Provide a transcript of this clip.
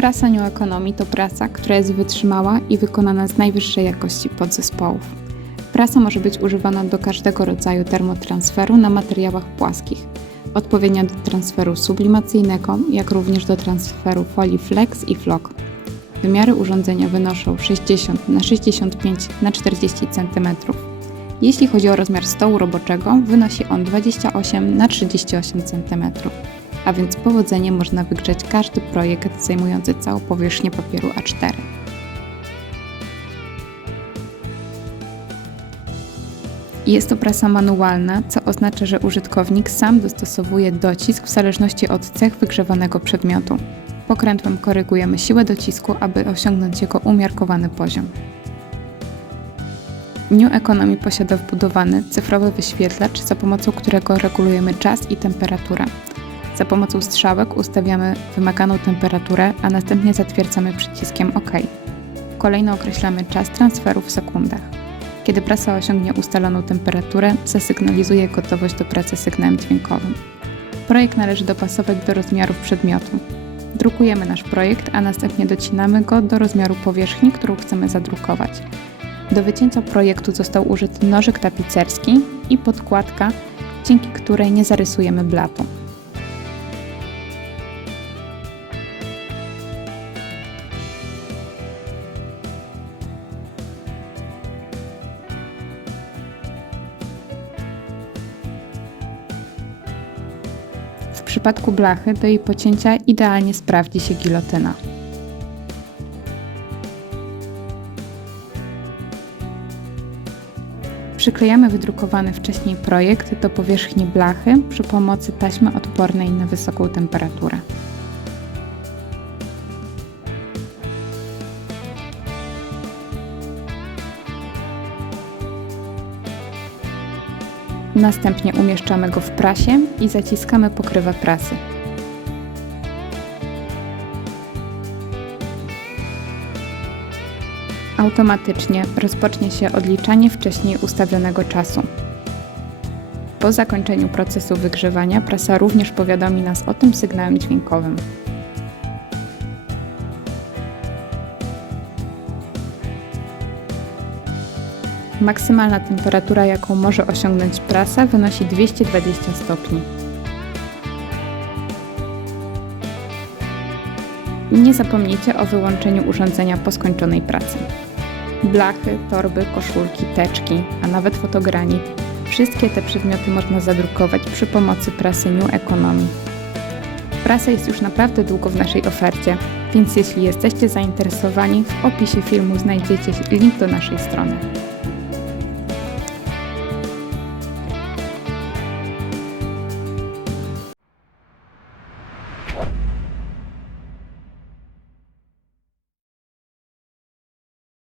Prasa New Economy to prasa, która jest wytrzymała i wykonana z najwyższej jakości podzespołów. Prasa może być używana do każdego rodzaju termotransferu na materiałach płaskich, odpowiednio do transferu sublimacyjnego, jak również do transferu folii flex i flock. Wymiary urządzenia wynoszą 60 na 65 na 40 cm. Jeśli chodzi o rozmiar stołu roboczego, wynosi on 28 na 38 cm. A więc powodzeniem można wygrzeć każdy projekt zajmujący całą powierzchnię papieru A4. Jest to prasa manualna, co oznacza, że użytkownik sam dostosowuje docisk w zależności od cech wygrzewanego przedmiotu. Pokrętłem korygujemy siłę docisku, aby osiągnąć jego umiarkowany poziom. New Economy posiada wbudowany cyfrowy wyświetlacz, za pomocą którego regulujemy czas i temperaturę. Za pomocą strzałek ustawiamy wymaganą temperaturę, a następnie zatwierdzamy przyciskiem OK. Kolejno określamy czas transferu w sekundach. Kiedy prasa osiągnie ustaloną temperaturę, zasygnalizuje gotowość do pracy sygnałem dźwiękowym. Projekt należy dopasować do rozmiarów przedmiotu. Drukujemy nasz projekt, a następnie docinamy go do rozmiaru powierzchni, którą chcemy zadrukować. Do wycięcia projektu został użyty nożyk tapicerski i podkładka, dzięki której nie zarysujemy blatu. Przypadku blachy do jej pocięcia idealnie sprawdzi się gilotyna. Przyklejamy wydrukowany wcześniej projekt do powierzchni blachy przy pomocy taśmy odpornej na wysoką temperaturę. Następnie umieszczamy go w prasie i zaciskamy pokrywę prasy. Automatycznie rozpocznie się odliczanie wcześniej ustawionego czasu. Po zakończeniu procesu wygrzewania prasa również powiadomi nas o tym sygnałem dźwiękowym. Maksymalna temperatura, jaką może osiągnąć prasa, wynosi 220 stopni. Nie zapomnijcie o wyłączeniu urządzenia po skończonej pracy. Blachy, torby, koszulki, teczki, a nawet fotogranit. Wszystkie te przedmioty można zadrukować przy pomocy prasy New Economy. Prasa jest już naprawdę długo w naszej ofercie, więc jeśli jesteście zainteresowani, w opisie filmu znajdziecie link do naszej strony.